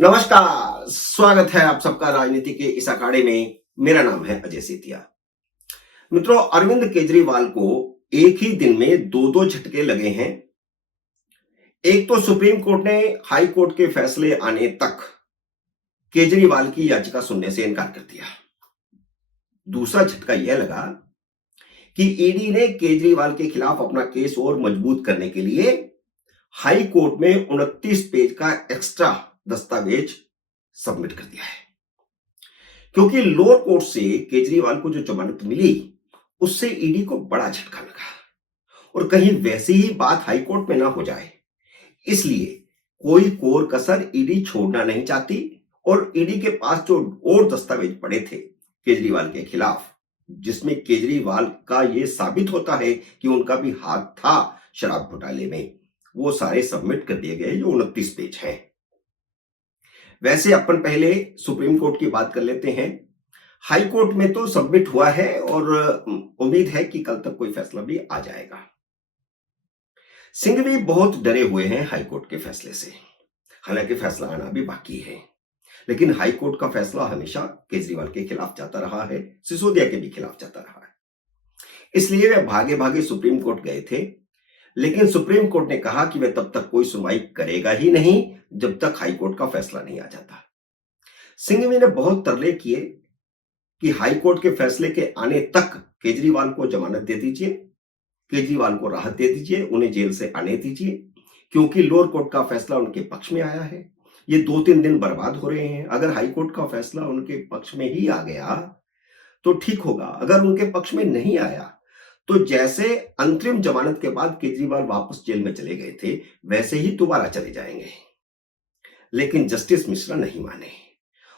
नमस्कार, स्वागत है आप सबका राजनीति के इस अखाड़े में। मेरा नाम है अजय सेतिया। मित्रों, अरविंद केजरीवाल को एक ही दिन में दो-दो झटके लगे हैं। एक तो सुप्रीम कोर्ट ने हाई कोर्ट के फैसले आने तक केजरीवाल की याचिका सुनने से इनकार कर दिया। दूसरा झटका यह लगा कि ईडी ने केजरीवाल के खिलाफ अपना केस और मजबूत करने के लिए हाई कोर्ट में 29 पेज का एक्स्ट्रा दस्तावेज सबमिट कर दिया है। क्योंकि लोअर कोर्ट से केजरीवाल को जो जमानत मिली, उससे ईडी को बड़ा झटका लगा और कहीं वैसी ही बात हाई कोर्ट में ना हो जाए, इसलिए कोई कोर कसर ईडी छोड़ना नहीं चाहती। और ईडी के पास जो और दस्तावेज पड़े थे केजरीवाल के खिलाफ, जिसमें केजरीवाल का यह साबित होता है कि उनका भी हाथ था शराब घोटाले में, वो सारे सबमिट कर दिए गए, जो 29 पेज हैं। वैसे अपन पहले सुप्रीम कोर्ट की बात कर लेते हैं। हाई कोर्ट में तो सबमिट हुआ है और उम्मीद है कि कल तक कोई फैसला भी आ जाएगा। सिंघवी बहुत डरे हुए हैं हाई कोर्ट के फैसले से। हालांकि फैसला आना भी बाकी है, लेकिन हाई कोर्ट का फैसला हमेशा केजरीवाल के खिलाफ जाता रहा है, सिसोदिया के भी खिलाफ जाता रहा है। इसलिए वे भागे भागे सुप्रीम कोर्ट गए थे, लेकिन सुप्रीम कोर्ट ने कहा कि वह तब तक कोई सुनवाई करेगा ही नहीं जब तक हाई कोर्ट का फैसला नहीं आ जाता। सिंघवी ने बहुत तरले किए कि हाई कोर्ट के फैसले के आने तक केजरीवाल को जमानत दे दीजिए, केजरीवाल को राहत दे दीजिए, उन्हें जेल से आने दीजिए, क्योंकि लोअर कोर्ट का फैसला उनके पक्ष में आया है। ये 2-3 दिन बर्बाद हो रहे हैं। अगर हाई कोर्ट का फैसला उनके पक्ष में ही आ गया तो ठीक होगा। अगर उनके पक्ष में नहीं आया तो जैसे अंतरिम जमानत के बाद केजरीवाल वापस जेल में चले गए थे, वैसे ही दोबारा चले जाएंगे। लेकिन जस्टिस मिश्रा नहीं माने।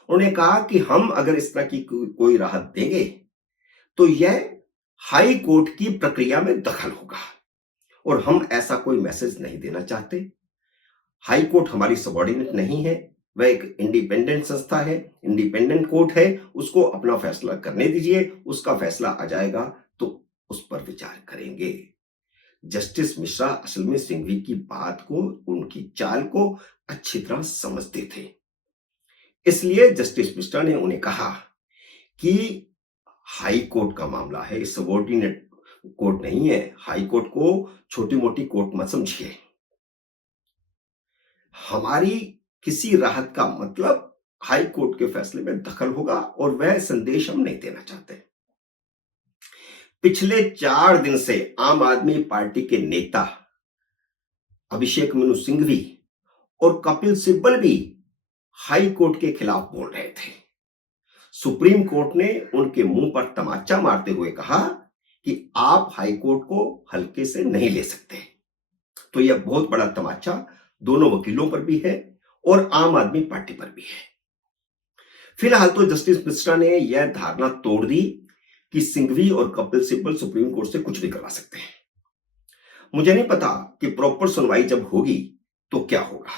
उन्होंने कहा कि हम अगर इस तरह की कोई राहत देंगे तो यह हाई कोर्ट की प्रक्रिया में दखल होगा और हम ऐसा कोई मैसेज नहीं देना चाहते। हाई कोर्ट हमारी सबऑर्डिनेट नहीं है, वह एक इंडिपेंडेंट संस्था है, इंडिपेंडेंट कोर्ट है, उसको अपना फैसला करने दीजिए। उसका फैसला आ जाएगा तो उस पर विचार करेंगे। जस्टिस मिश्रा असल में सिंघवी की बात को, उनकी चाल को अच्छी तरह समझते थे। इसलिए जस्टिस मिश्रा ने उन्हें कहा कि हाई कोर्ट का मामला है, सबऑर्डिनेट कोर्ट नहीं है। हाई कोर्ट को छोटी मोटी कोर्ट मत समझिए। हमारी किसी राहत का मतलब हाई कोर्ट के फैसले में दखल होगा और वह संदेश हम नहीं देना चाहते। पिछले 4 दिन से आम आदमी पार्टी के नेता अभिषेक मनु सिंघवी और कपिल सिब्बल भी हाई कोर्ट के खिलाफ बोल रहे थे। सुप्रीम कोर्ट ने उनके मुंह पर तमाचा मारते हुए कहा कि आप हाई कोर्ट को हल्के से नहीं ले सकते। तो यह बहुत बड़ा तमाचा दोनों वकीलों पर भी है और आम आदमी पार्टी पर भी है। फिलहाल तो जस्टिस मिश्रा ने यह धारणा तोड़ दी कि सिंघवी और कपिल सिब्बल सुप्रीम कोर्ट से कुछ भी करवा सकते हैं। मुझे नहीं पता कि प्रॉपर सुनवाई जब होगी तो क्या होगा।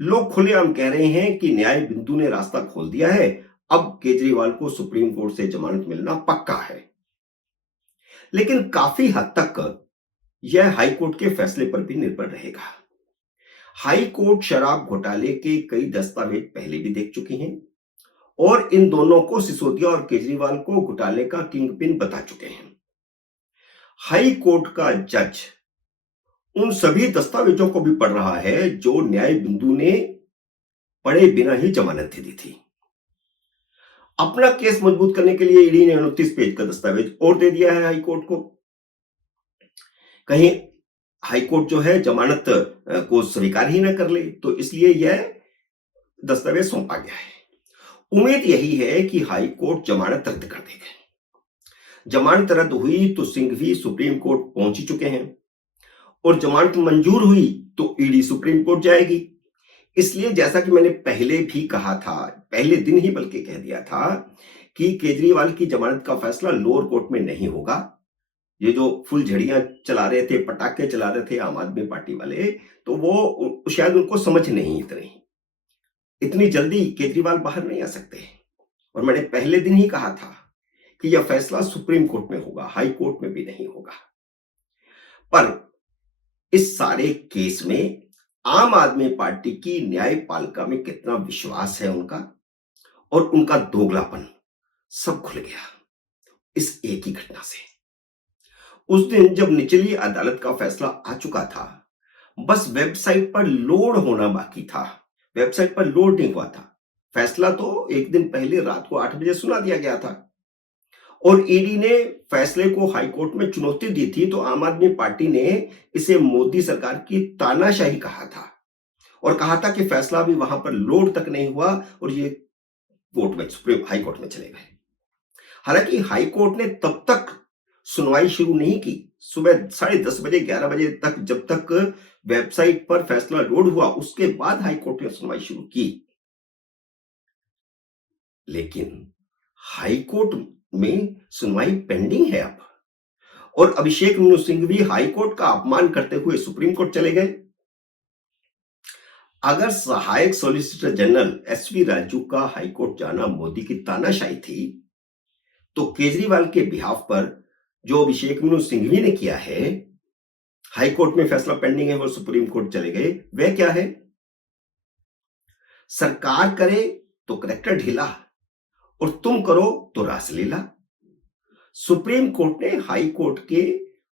लोग खुलेआम कह रहे हैं कि न्याय बिंदु ने रास्ता खोल दिया है, अब केजरीवाल को सुप्रीम कोर्ट से जमानत मिलना पक्का है। लेकिन काफी हद तक यह हाई कोर्ट के फैसले पर भी निर्भर रहेगा। हाई कोर्ट शराब घोटाले के कई दस्तावेज पहले भी देख चुके हैं और इन दोनों को, सिसोदिया और केजरीवाल को, घोटाले का किंगपिन बता चुके हैं। हाई कोर्ट का जज उन सभी दस्तावेजों को भी पढ़ रहा है जो न्याय बिंदु ने पढ़े बिना ही जमानत दे दी थी। अपना केस मजबूत करने के लिए ईडी ने 29 पेज का दस्तावेज और दे दिया है हाई कोर्ट को। कहीं हाई कोर्ट जो है जमानत को स्वीकार ही ना कर ले, तो इसलिए यह दस्तावेज सौंपा गया है। उम्मीद यही है कि हाई कोर्ट जमानत रद्द कर देगा। जमानत रद्द हुई तो सिंघवी सुप्रीम कोर्ट पहुंच ही चुके हैं और जमानत मंजूर हुई तो ईडी सुप्रीम कोर्ट जाएगी। इसलिए जैसा कि मैंने पहले भी कहा था, पहले दिन ही बल्कि कह दिया था कि केजरीवाल की जमानत का फैसला लोअर कोर्ट में नहीं होगा। ये जो फुलझड़ियां चला रहे थे, पटाखे चला रहे थे आम आदमी पार्टी वाले, तो वो शायद उनको समझ नहीं इतनी जल्दी केजरीवाल बाहर नहीं आ सकते। और मैंने पहले दिन ही कहा था कि यह फैसला सुप्रीम कोर्ट में होगा, हाई कोर्ट में भी नहीं होगा। पर इस सारे केस में आम आदमी पार्टी की न्यायपालिका में कितना विश्वास है उनका और उनका दोगलापन सब खुल गया इस एक ही घटना से। उस दिन जब निचली अदालत का फैसला आ चुका था, बस वेबसाइट पर लोड होना बाकी था। वेबसाइट पर लोड नहीं हुआ था। फैसला तो एक दिन पहले रात को 8 बजे सुना दिया गया था और ईडी ने फैसले को हाईकोर्ट में चुनौती दी थी, तो आम आदमी पार्टी ने इसे मोदी सरकार की तानाशाही कहा था और कहा था कि फैसला भी वहां पर लोड तक नहीं हुआ और ये कोर्ट में, सुप्रीम हाई कोर्ट में चले गए। हालांकि हाई कोर्ट ने तब तक सुनवाई शुरू नहीं की। सुबह 10:30 बजे 11 बजे तक, जब तक वेबसाइट पर फैसला लोड हुआ, उसके बाद हाई कोर्ट ने सुनवाई शुरू की। लेकिन हाई कोर्ट में सुनवाई पेंडिंग है अब, और अभिषेक मनु सिंघवी हाई कोर्ट का अपमान करते हुए सुप्रीम कोर्ट चले गए। अगर सहायक सॉलिसिटर जनरल एसवी राजू का हाईकोर्ट जाना मोदी की तानाशाही थी, तो केजरीवाल के बिहाफ पर जो अभिषेक मनु सिंघवी ने किया है, हाईकोर्ट में फैसला पेंडिंग है और सुप्रीम कोर्ट चले गए, वह क्या है? सरकार करे तो कलेक्टर ढीला और तुम करो तो रासलीला। सुप्रीम कोर्ट ने हाई कोर्ट के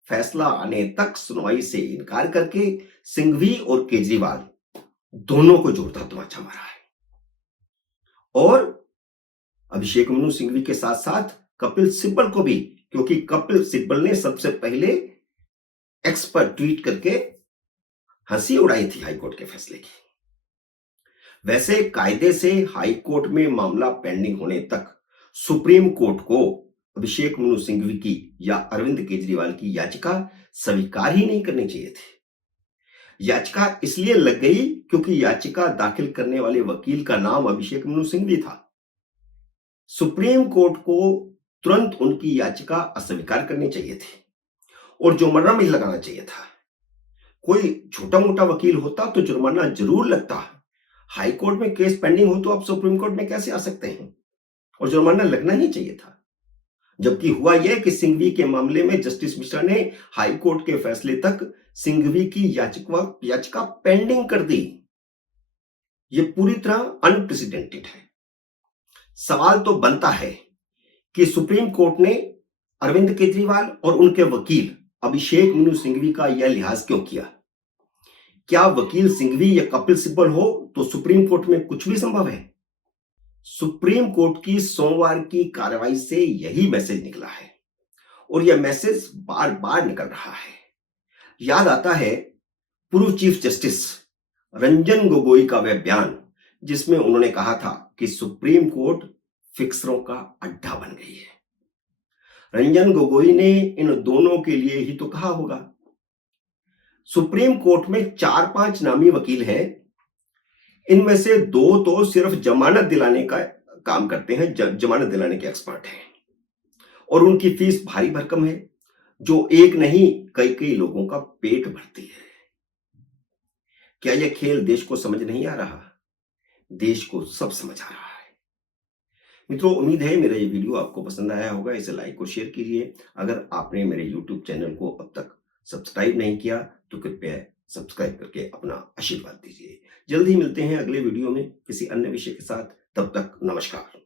फैसला आने तक सुनवाई से इनकार करके सिंघवी और केजरीवाल दोनों को जोरदार तमाचा मारा है। और अभिषेक मनु सिंघवी के साथ साथ कपिल सिब्बल को भी, क्योंकि कपिल सिब्बल ने सबसे पहले एक्स पर ट्वीट करके हंसी उड़ाई थी हाईकोर्ट के फैसले की। वैसे कायदे से हाईकोर्ट में मामला पेंडिंग होने तक सुप्रीम कोर्ट को अभिषेक मनु सिंघवी की या अरविंद केजरीवाल की याचिका स्वीकार ही नहीं करनी चाहिए थी। याचिका इसलिए लग गई क्योंकि याचिका दाखिल करने वाले वकील का नाम अभिषेक मनु सिंघवी था। सुप्रीम कोर्ट को तुरंत उनकी याचिका अस्वीकार करनी चाहिए थी और जुर्माना भी लगाना चाहिए था। कोई छोटा मोटा वकील होता तो जुर्माना जरूर लगता। हाई कोर्ट में केस पेंडिंग हो तो आप सुप्रीम कोर्ट में कैसे आ सकते हैं, और जुर्माना लगना ही चाहिए था। जबकि हुआ यह कि सिंघवी के मामले में जस्टिस मिश्रा ने हाई कोर्ट के फैसले तक सिंघवी की याचिका पेंडिंग कर दी। यह पूरी तरह अनप्रेसिडेंटेड है। सवाल तो बनता है कि सुप्रीम कोर्ट ने अरविंद केजरीवाल और उनके वकील अभिषेक मनु सिंघवी का यह लिहाज क्यों किया? क्या वकील सिंघवी या कपिल सिब्बल हो तो सुप्रीम कोर्ट में कुछ भी संभव है? सुप्रीम कोर्ट की सोमवार की कार्रवाई से यही मैसेज निकला है और यह मैसेज बार बार निकल रहा है। याद आता है पूर्व चीफ जस्टिस रंजन गोगोई का वह बयान, जिसमें उन्होंने कहा था कि सुप्रीम कोर्ट फिक्सरों का अड्डा बन गई है। रंजन गोगोई ने इन दोनों के लिए ही तो कहा होगा। सुप्रीम कोर्ट में 4-5 नामी वकील हैं। इनमें से 2 तो सिर्फ जमानत दिलाने का काम करते हैं, जमानत दिलाने के एक्सपर्ट हैं, और उनकी फीस भारी भरकम है, जो एक नहीं कई कई लोगों का पेट भरती है। क्या यह खेल देश को समझ नहीं आ रहा? देश को सब समझ आ रहा है। मित्रों, उम्मीद है मेरा ये वीडियो आपको पसंद आया होगा। इसे लाइक और शेयर कीजिए। अगर आपने मेरे यूट्यूब चैनल को अब तक सब्सक्राइब नहीं किया तो कृपया सब्सक्राइब करके अपना आशीर्वाद दीजिए। जल्द ही मिलते हैं अगले वीडियो में किसी अन्य विषय के साथ। तब तक नमस्कार।